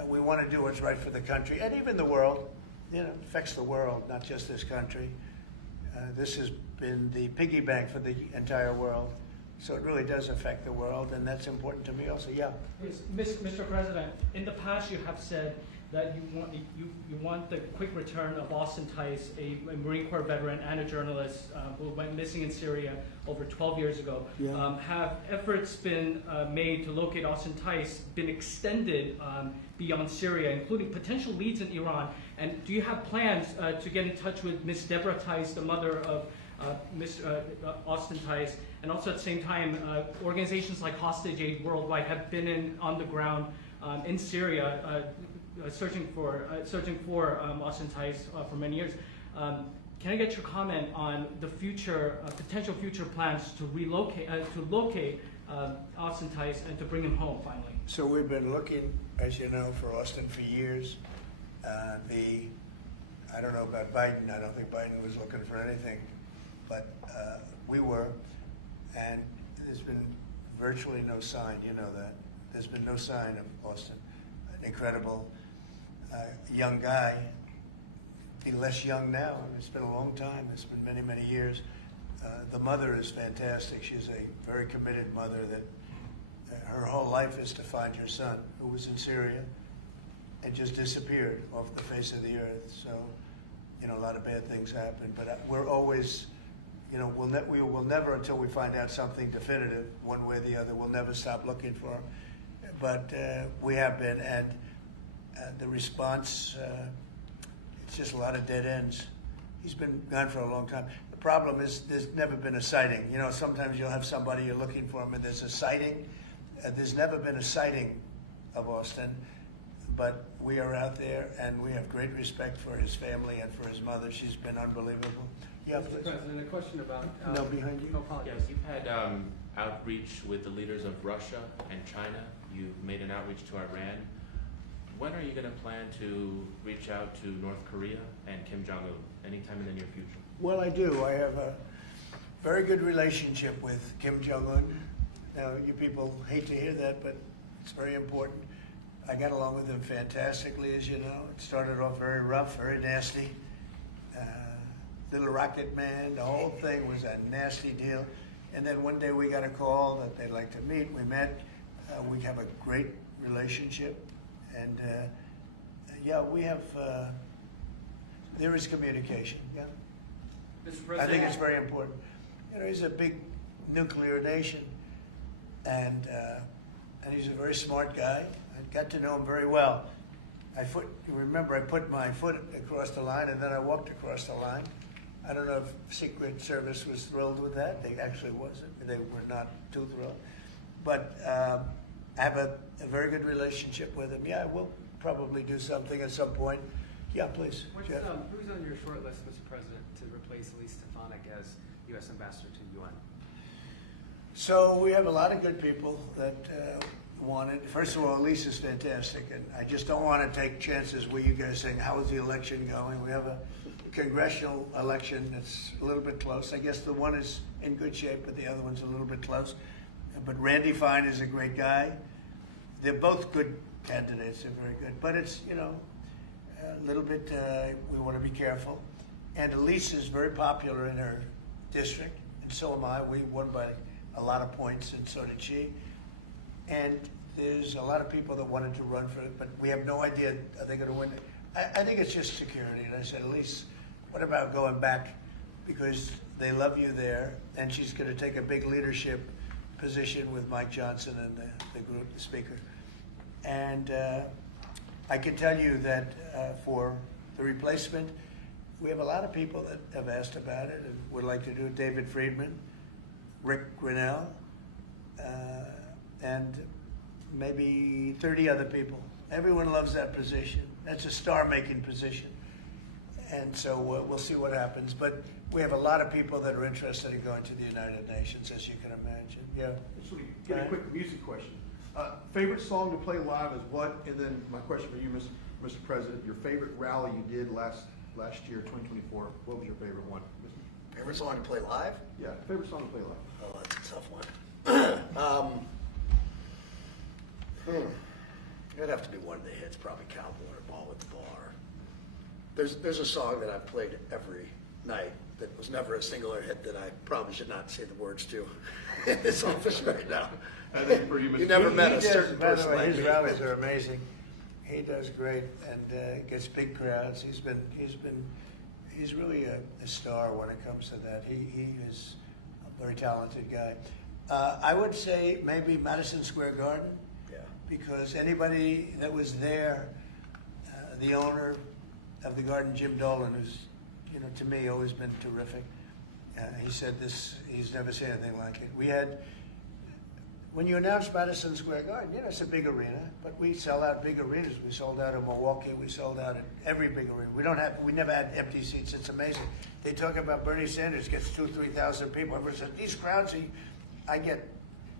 We want to do what's right for the country and even the world. It affects the world, not just this country. This has been the piggy bank for the entire world. So it really does affect the world, and that's important to me also. Yeah. Yes, Mr. President, in the past you have said that you want the quick return of Austin Tice, a Marine Corps veteran and a journalist who went missing in Syria over 12 years ago. Yeah. Have efforts been made to locate Austin Tice been extended beyond Syria, including potential leads in Iran? And do you have plans to get in touch with Ms. Deborah Tice, the mother of Mr. Austin Tice? And also at the same time, organizations like Hostage Aid Worldwide have been on the ground in Syria searching for Austin Tice for many years. Can I get your comment on the future, potential future plans to locate Austin Tice and to bring him home finally? So we've been looking, as you know, for Austin for years. I don't know about Biden. I don't think Biden was looking for anything, but we were, and there's been virtually no sign. You know that. There's been no sign of Austin. An incredible young guy. Be less young now. It's been a long time. It's been many, many years. The mother is fantastic. She's a very committed mother that her whole life is to find her son, who was in Syria and just disappeared off the face of the earth. So, a lot of bad things happen. But we're always, we will never, until we find out something definitive, one way or the other, we'll never stop looking for him. But we have been, and the response, it's just a lot of dead ends. He's been gone for a long time. The problem is there's never been a sighting. Sometimes you'll have somebody you're looking for him and there's a sighting. There's never been a sighting of Austin, but we are out there and we have great respect for his family and for his mother. She's been unbelievable. Yeah, Mr. President, a question about... No, behind you. Yes, you've had outreach with the leaders of Russia and China. You've made an outreach to Iran. When are you going to plan to reach out to North Korea and Kim Jong-un? Anytime in the near future? Well, I do. I have a very good relationship with Kim Jong-un. Now, you people hate to hear that, but it's very important. I got along with him fantastically, as you know. It started off very rough, very nasty. Little rocket man, the whole thing was a nasty deal. And then one day we got a call that they'd like to meet. We met. We have a great relationship. And yeah, we have there is communication. Yeah. Mr. I President. think it's very important. You know, he's a big nuclear nation, and he's a very smart guy. I got to know him very well. Remember, I put my foot across the line, and then I walked across the line. I don't know if Secret Service was thrilled with that. They actually wasn't. They were not too thrilled. But I have a very good relationship with him. Yeah, we'll probably do something at some point. Yeah, please. Jeff. Who's on your short list, Mr. President, to replace Elise Stefanik as U.S. Ambassador to the UN? So we have a lot of good people that want it. First of all, Elise is fantastic, and I just don't want to take chances with you guys saying, how is the election going? We have a congressional election that's a little bit close. I guess the one is in good shape, but the other one's a little bit close. But Randy Fine is a great guy. They're both good candidates. They're very good. But it's, you know, a little bit, we want to be careful. And Elise is very popular in her district, and so am I. We won by a lot of points, and so did she. And there's a lot of people that wanted to run for it, but we have no idea are they going to win it. I think it's just security. And I said, Elise, what about going back? Because they love you there, and she's going to take a big leadership position with Mike Johnson and the group, the speaker. And I can tell you that for the replacement, we have a lot of people that have asked about it and would like to do it. David Friedman, Rick Grinnell, and maybe 30 other people. Everyone loves that position. That's a star-making position. And so we'll see what happens. But we have a lot of people that are interested in going to the United Nations, as you can imagine. Yeah. Just want to get a quick music question. Favorite song to play live is what? And then my question for you, Mr. President, your favorite rally you did last year, 2024. What was your favorite one? Favorite song to play live? Yeah, favorite song to play live. Oh, that's a tough one. It'd have to be one of the hits, probably Cowboy or Ball with the Bar. There's a song that I've played every night that was never a singular hit that I probably should not say the words to in this office right now. I think for you, Mr. You never met a certain By the person way, like his me. rallies are amazing. He does great and gets big crowds. He's really a star when it comes to that. He is a very talented guy. I would say maybe Madison Square Garden. Yeah. Because anybody that was there, the owner of the garden, Jim Dolan, who's, you know, to me always been terrific. He said this, he's never seen anything like it. We had, when you announce Madison Square Garden, you know, it's a big arena, but we sell out big arenas. We sold out in Milwaukee, we sold out in every big arena. We never had empty seats, it's amazing. They talk about Bernie Sanders gets 2,000 to 3,000 people. Everyone said, these crowds, I get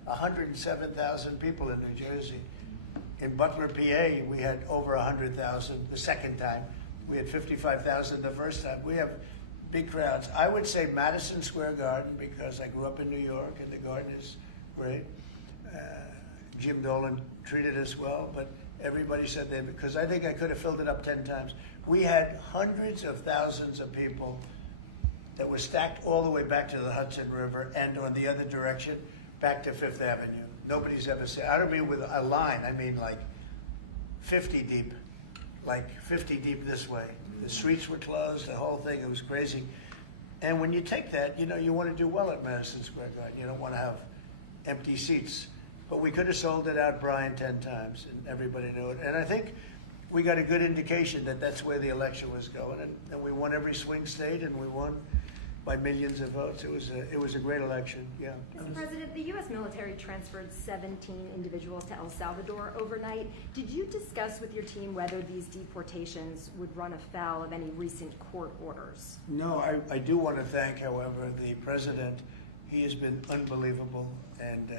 107,000 people in New Jersey. In Butler, PA, we had over 100,000 the second time. We had 55,000 the first time. We have big crowds. I would say Madison Square Garden because I grew up in New York and the garden is great. Jim Dolan treated us well, but everybody said that because I think I could have filled it up 10 times. We had hundreds of thousands of people that were stacked all the way back to the Hudson River and on the other direction back to Fifth Avenue. Nobody's ever said, I don't mean with a line, I mean like 50 deep, like 50 deep this way. The streets were closed, the whole thing, it was crazy. And when you take that, you know, you want to do well at Madison Square Garden. You don't want to have empty seats. But we could have sold it out, Brian, 10 times, and everybody knew it. And I think we got a good indication that that's where the election was going. And we won every swing state, and we won by millions of votes. It was a great election, yeah. Mr. President, the U.S. military transferred 17 individuals to El Salvador overnight. Did you discuss with your team whether these deportations would run afoul of any recent court orders? No, I do want to thank, however, the president. He has been unbelievable, and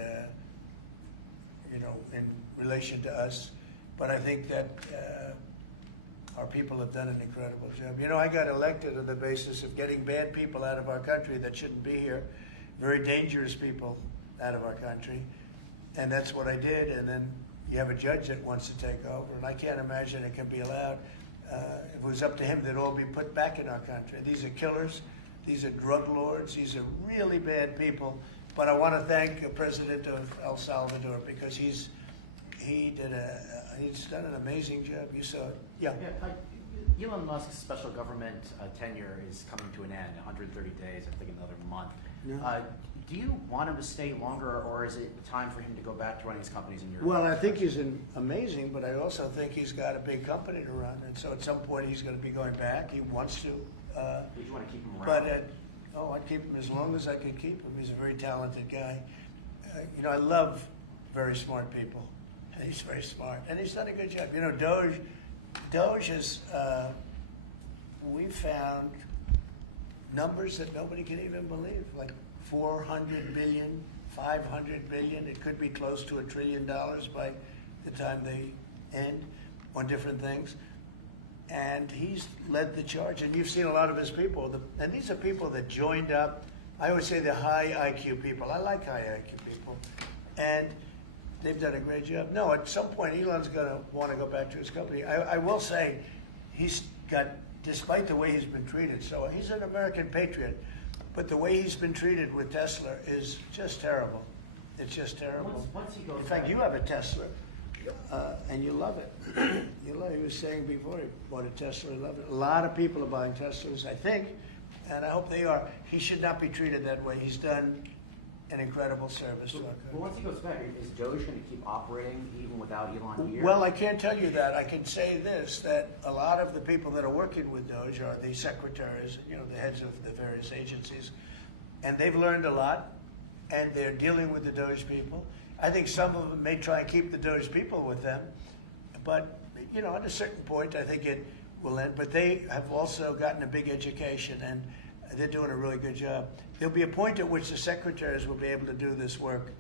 you know, in relation to us. But I think that our people have done an incredible job. You know, I got elected on the basis of getting bad people out of our country that shouldn't be here, very dangerous people out of our country, and that's what I did. And then you have a judge that wants to take over, and I can't imagine it can be allowed. If it was up to him, they'd all be put back in our country. These are killers. These are drug lords. These are really bad people. But I want to thank the president of El Salvador because he's done an amazing job. You saw it. Yeah. Elon Musk's special government tenure is coming to an end, 130 days, I think another month. Yeah. Do you want him to stay longer, or is it time for him to go back to running his companies in Europe? Well, I think he's amazing, but I also think he's got a big company to run, and so at some point he's going to be going back. He wants to. Would you want to keep him around? But I'd keep him as long as I could keep him. He's a very talented guy. You know, I love very smart people. And he's very smart, and he's done a good job. You know, Doge is. We found numbers that nobody can even believe, like 400 billion, 500 billion. It could be close to $1 trillion by the time they end on different things. And he's led the charge. And you've seen a lot of his people. And these are people that joined up. I always say they're high IQ people. I like high IQ people. And they've done a great job. No, at some point, Elon's going to want to go back to his company. I will say he's got, despite the way he's been treated, so he's an American patriot. But the way he's been treated with Tesla is just terrible. It's just terrible. Once he goes In fact, back- you have a Tesla, and you love it. You love. He was saying before he bought a Tesla, he loved it. A lot of people are buying Teslas, I think, and I hope they are. He should not be treated that way. He's done an incredible service to our country. Well, once he goes back, is Doge going to keep operating even without Elon here? Well, I can't tell you that. I can say this, that a lot of the people that are working with Doge are the secretaries, you know, the heads of the various agencies, and they've learned a lot, and they're dealing with the Doge people. I think some of them may try and keep the Doge people with them, but, you know, at a certain point, I think it will end. But they have also gotten a big education, and they're doing a really good job. There'll be a point at which the secretaries will be able to do this work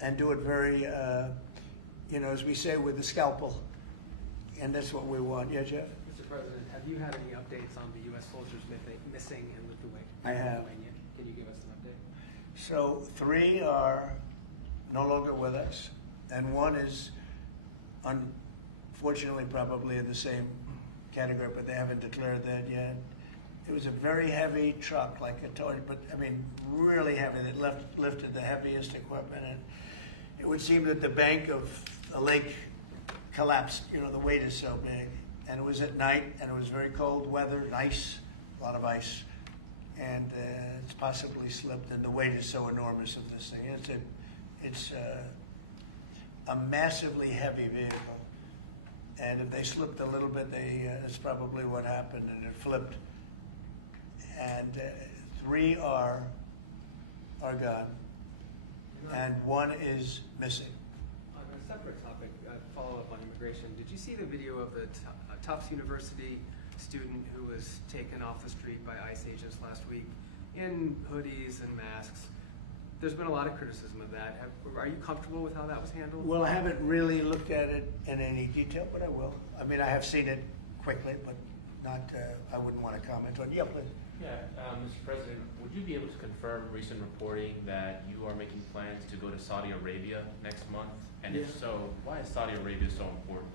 and do it very, you know, as we say, with the scalpel. And that's what we want. Yeah, Jeff? Mr. President, have you had any updates on the U.S. soldiers missing in Lithuania? I have. Can you give us an update? So 3 are no longer with us, and 1 is unfortunately probably in the same category, but they haven't declared that yet. It was a very heavy truck, like a toy, but I mean, really heavy, that lifted the heaviest equipment. And it would seem that the bank of a lake collapsed, you know, the weight is so big. And it was at night, and it was very cold weather, and ice, a lot of ice. And it's possibly slipped, and the weight is so enormous of this thing. It's a massively heavy vehicle. And if they slipped a little bit, that's probably what happened, and it flipped. And 3 are gone, and 1 is missing. On a separate topic, follow up on immigration. Did you see the video of the Tufts University student who was taken off the street by ICE agents last week in hoodies and masks? There's been a lot of criticism of that. Are you comfortable with how that was handled? Well, I haven't really looked at it in any detail, but I will. I mean, I have seen it quickly, but not. I wouldn't want to comment on. Yeah, please. Yeah, Mr. President, would you be able to confirm recent reporting that you are making plans to go to Saudi Arabia next month? And if so, why is Saudi Arabia so important?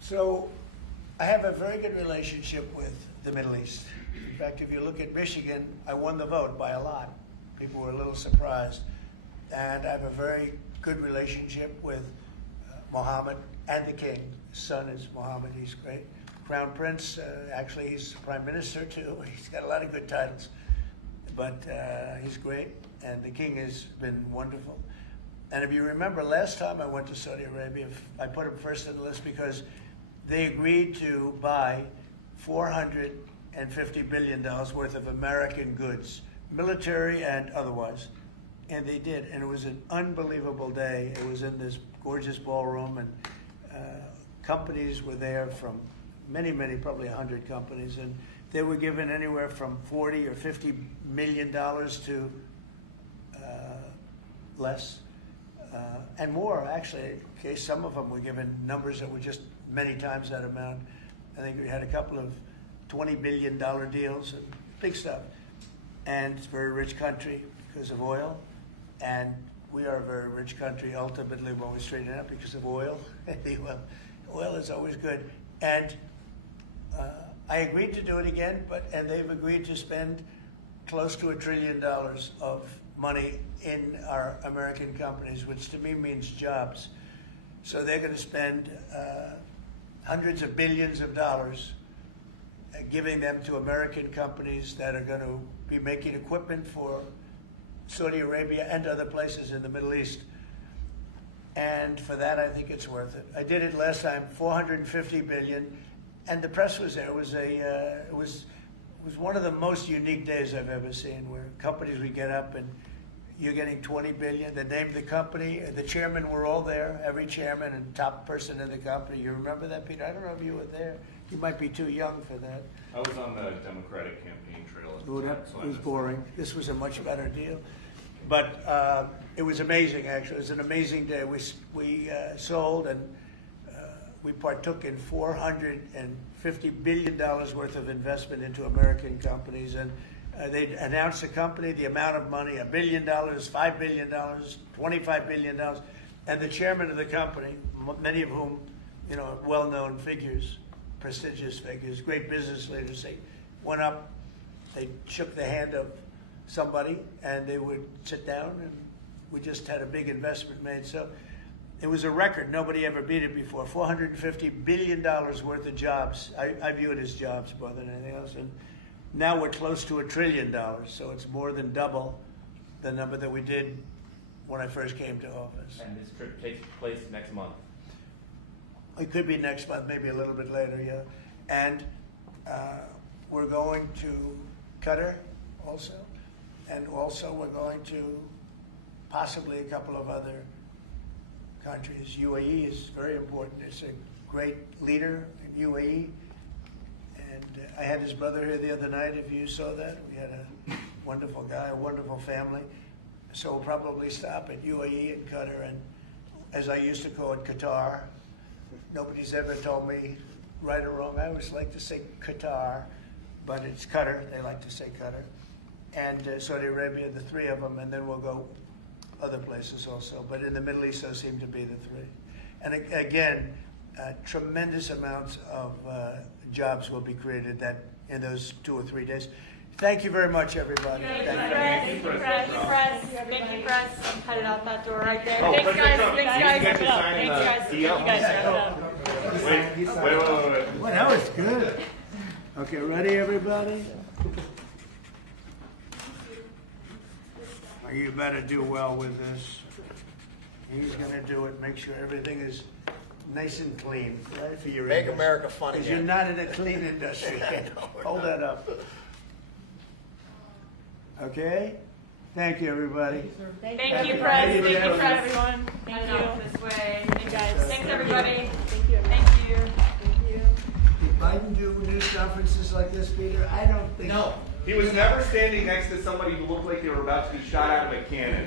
So, I have a very good relationship with the Middle East. In fact, if you look at Michigan, I won the vote by a lot. People were a little surprised. And I have a very good relationship with Mohammed and the king. His son is Mohammed, he's great. Crown Prince, actually he's Prime Minister too. He's got a lot of good titles, but he's great. And the king has been wonderful. And if you remember, last time I went to Saudi Arabia, I put him first on the list because they agreed to buy $450 billion worth of American goods, military and otherwise. And they did, and it was an unbelievable day. It was in this gorgeous ballroom, and companies were there from many, probably 100 companies, and they were given anywhere from $40 or $50 million to less, and more, actually. Okay, some of them were given numbers that were just many times that amount. I think we had a couple of $20 billion deals, and big stuff. And it's a very rich country because of oil, and we are a very rich country ultimately when we straighten it out because of oil. Oil is always good. And I agreed to do it again, and they've agreed to spend close to $1 trillion of money in our American companies, which to me means jobs. So they're going to spend hundreds of billions of dollars giving them to American companies that are going to be making equipment for Saudi Arabia and other places in the Middle East. And for that, I think it's worth it. I did it last time, $450 billion, and the press was there. It was one of the most unique days I've ever seen, where companies would get up and you're getting $20 billion. They named the company. The chairmen were all there, every chairman and top person in the company. You remember that, Peter? I don't know if you were there. You might be too young for that. I was on the Democratic campaign trail at the Oh, time, that so I was missed boring. This was a much better deal. But it was amazing, actually. It was an amazing day. We sold and we partook in $450 billion worth of investment into American companies. And they announced the company, the amount of money, $1 billion, $5 billion, $25 billion. And the chairman of the company, many of whom, you know, well-known figures, prestigious figures, great business leaders, they went up, they shook the hand of somebody, and they would sit down, and we just had a big investment made. So it was a record. Nobody ever beat it before. $450 billion worth of jobs. I view it as jobs more than anything else. And now we're close to $1 trillion, so it's more than double the number that we did when I first came to office. And this trip takes place next month. It could be next month, maybe a little bit later, yeah. And we're going to Qatar also. And also we're going to possibly a couple of other countries. UAE is very important. It's a great leader in UAE. And I had his brother here the other night, if you saw that. We had a wonderful guy, a wonderful family. So we'll probably stop at UAE and Qatar, and as I used to call it, Qatar. Nobody's ever told me right or wrong. I always like to say Qatar, but it's Qatar. They like to say Qatar. And Saudi Arabia, the three of them, and then we'll go other places also. But in the Middle East, those seem to be the three. And again, tremendous amounts of jobs will be created in those 2 or 3 days. Thank you very much, everybody. Thank you, press. Thank you, press. I'm headed out that door right there. Oh, Thanks, guys. President Thanks, Trump, guys. you get to Wrap it up. sign Thanks, guys. the You guys wrap it up. Wait. Well, that was good. Okay, ready, everybody? You better do well with this. He's going to do it. Make sure everything is nice and clean, right, for your Make industry. America fun Because again. you're not in a clean industry. Hold that up. Okay? Thank you, everybody. Thank you, press. Thank you, press, everyone. Thank you. This way. Thank you, guys. Thanks, everybody. Thank you. Thank you. Did Biden do news conferences like this, Peter? I don't think so. He was never standing next to somebody who looked like they were about to be shot out of a cannon.